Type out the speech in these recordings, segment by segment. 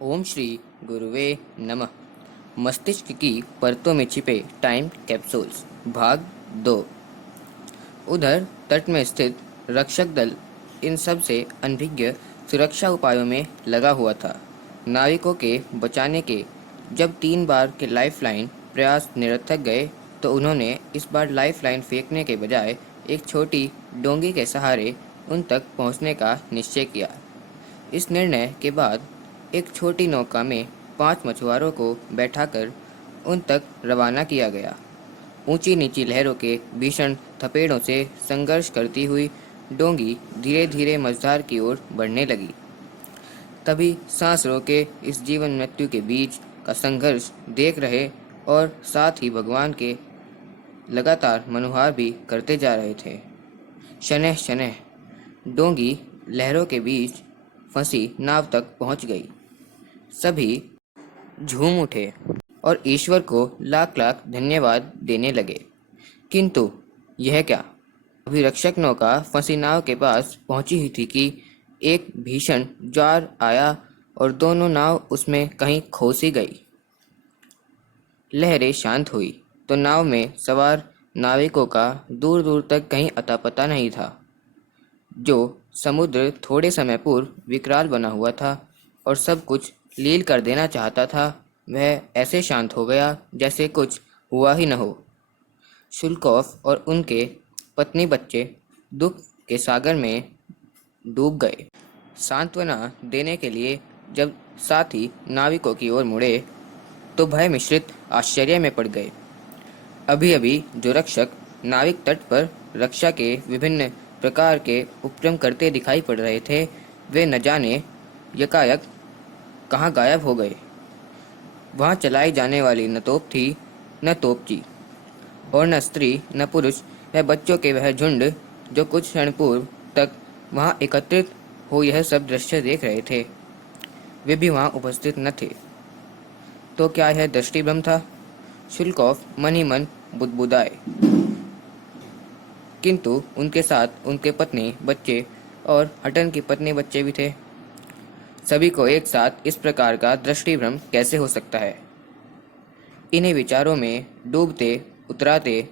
ओम श्री गुरुवे नमः। मस्तिष्क की परतों में छिपे टाइम कैप्सूल्स भाग 2। उधर तट में स्थित रक्षक दल इन सब से अनभिज्ञ सुरक्षा उपायों में लगा हुआ था। नाविकों के बचाने के जब 3 बार के लाइफलाइन प्रयास निरर्थक गए तो उन्होंने इस बार लाइफलाइन फेंकने के बजाय एक छोटी डोंगी के सहारे उन तक पहुंचने का निश्चय किया। इस निर्णय के बाद एक छोटी नौका में 5 मछुआरों को बैठाकर उन तक रवाना किया गया। ऊंची नीची लहरों के भीषण थपेड़ों से संघर्ष करती हुई डोंगी धीरे धीरे मझधार की ओर बढ़ने लगी। तभी सांस रोके इस जीवन मृत्यु के बीच का संघर्ष देख रहे और साथ ही भगवान के लगातार मनोहार भी करते जा रहे थे। शनैः शनैः डोंगी लहरों के बीच फंसी नाव तक पहुंच गई। सभी झूम उठे और ईश्वर को लाख लाख धन्यवाद देने लगे। किंतु यह क्या? अभी रक्षक नौका फंसी नाव के पास पहुंची ही थी कि एक भीषण ज्वार आया और दोनों नाव उसमें कहीं खो सी गई। लहरें शांत हुई तो नाव में सवार नाविकों का दूर दूर तक कहीं अता पता नहीं था। जो समुद्र थोड़े समय पूर्व विकराल बना हुआ था और सब कुछ लील कर देना चाहता था, वह ऐसे शांत हो गया जैसे कुछ हुआ ही न हो। शुल्कोफ और उनके पत्नी बच्चे दुख के सागर में डूब गए। सांत्वना देने के लिए जब साथी नाविकों की ओर मुड़े तो भय मिश्रित आश्चर्य में पड़ गए। अभी अभी जो रक्षक नाविक तट पर रक्षा के विभिन्न प्रकार के उपक्रम करते दिखाई पड़ रहे थे, वे न जाने यकायक कहाँ गायब हो गए। वहाँ चलाई जाने वाली न तोप थी, न तोपची, और न स्त्री न पुरुष व बच्चों के वह झुंड जो कुछ क्षण पूर्व तक वहाँ एकत्रित हो यह सब दृश्य देख रहे थे, वे भी वहाँ उपस्थित न थे। तो क्या यह दृष्टिभ्रम था? शुल्कोफ मन ही मन बुदबुदाए। किंतु उनके साथ उनके पत्नी बच्चे और हटन की पत्नी बच्चे भी थे। सभी को एक साथ इस प्रकार का दृष्टिभ्रम कैसे हो सकता है? इन्हीं विचारों में डूबते उतराते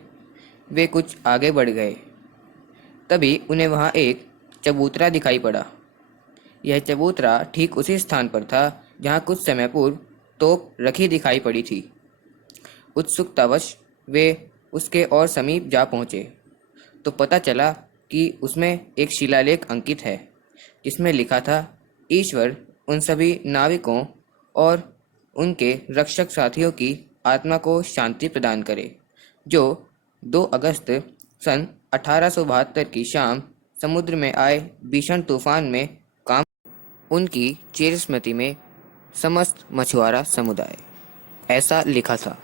वे कुछ आगे बढ़ गए। तभी उन्हें वहाँ एक चबूतरा दिखाई पड़ा। यह चबूतरा ठीक उसी स्थान पर था जहाँ कुछ समय पूर्व तोप रखी दिखाई पड़ी थी। उत्सुकतावश वे उसके और समीप जा पहुँचे तो पता चला कि उसमें एक शिलालेख अंकित है जिसमें लिखा था, ईश्वर उन सभी नाविकों और उनके रक्षक साथियों की आत्मा को शांति प्रदान करे जो 2 अगस्त सन 1872 की शाम समुद्र में आए भीषण तूफान में काम। उनकी चिर स्मृति में समस्त मछुआरा समुदाय। ऐसा लिखा था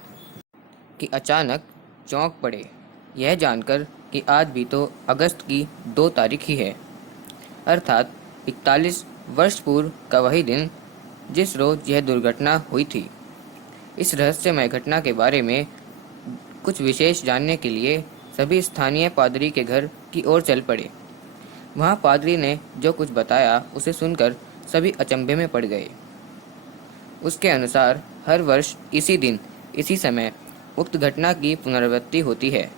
कि अचानक चौंक पड़े यह जानकर कि आज भी तो अगस्त की 2 तारीख ही है, अर्थात 41 वर्ष पूर्व का वही दिन जिस रोज यह दुर्घटना हुई थी। इस रहस्यमय घटना के बारे में कुछ विशेष जानने के लिए सभी स्थानीय पादरी के घर की ओर चल पड़े। वहाँ पादरी ने जो कुछ बताया उसे सुनकर सभी अचंभे में पड़ गए। उसके अनुसार हर वर्ष इसी दिन इसी समय उक्त घटना की पुनरावृत्ति होती है,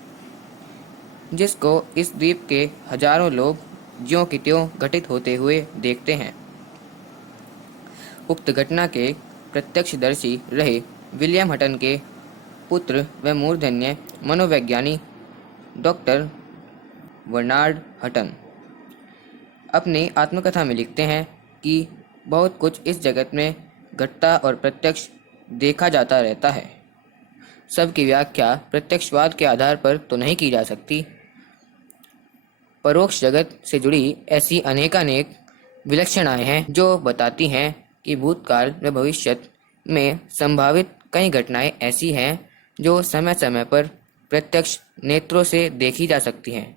जिसको इस द्वीप के हजारों लोग ज्यों की त्यों घटित होते हुए देखते हैं। उक्त घटना के प्रत्यक्षदर्शी रहे विलियम हटन के पुत्र व मूर्धन्य मनोवैज्ञानी डॉक्टर बर्नार्ड हटन अपनी आत्मकथा में लिखते हैं कि बहुत कुछ इस जगत में घटता और प्रत्यक्ष देखा जाता रहता है। सबकी व्याख्या प्रत्यक्षवाद के आधार पर तो नहीं की जा सकती। परोक्ष जगत से जुड़ी ऐसी अनेकानेक विलक्षणाएं हैं जो बताती हैं कि भूतकाल व भविष्य में संभावित कई घटनाएं ऐसी हैं जो समय समय पर प्रत्यक्ष नेत्रों से देखी जा सकती हैं।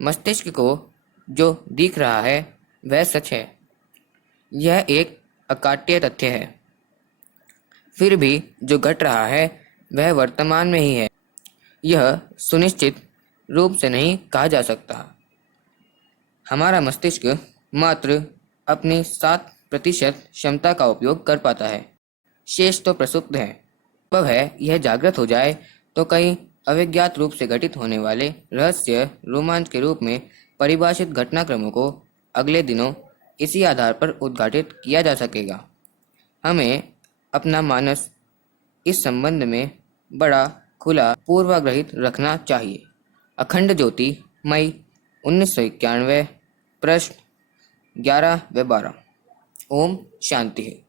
मस्तिष्क को जो दिख रहा है वह सच है, यह एक अकाट्य तथ्य है। फिर भी जो घट रहा है वह वर्तमान में ही है, यह सुनिश्चित रूप से नहीं कहा जा सकता। हमारा मस्तिष्क मात्र अपनी 7 प्रतिशत क्षमता का उपयोग कर पाता है। शेष तो प्रसुप्त है। संभव है यह जागृत हो जाए तो कई अविज्ञात रूप से घटित होने वाले रहस्य रोमांच के रूप में परिभाषित घटनाक्रमों को अगले दिनों इसी आधार पर उद्घाटित किया जा सकेगा। हमें अपना मानस इस संबंध में बड़ा खुला पूर्वाग्रहित रखना चाहिए। अखंड ज्योति, मई 1991, प्रश्न 11 व 12। ओम शांति।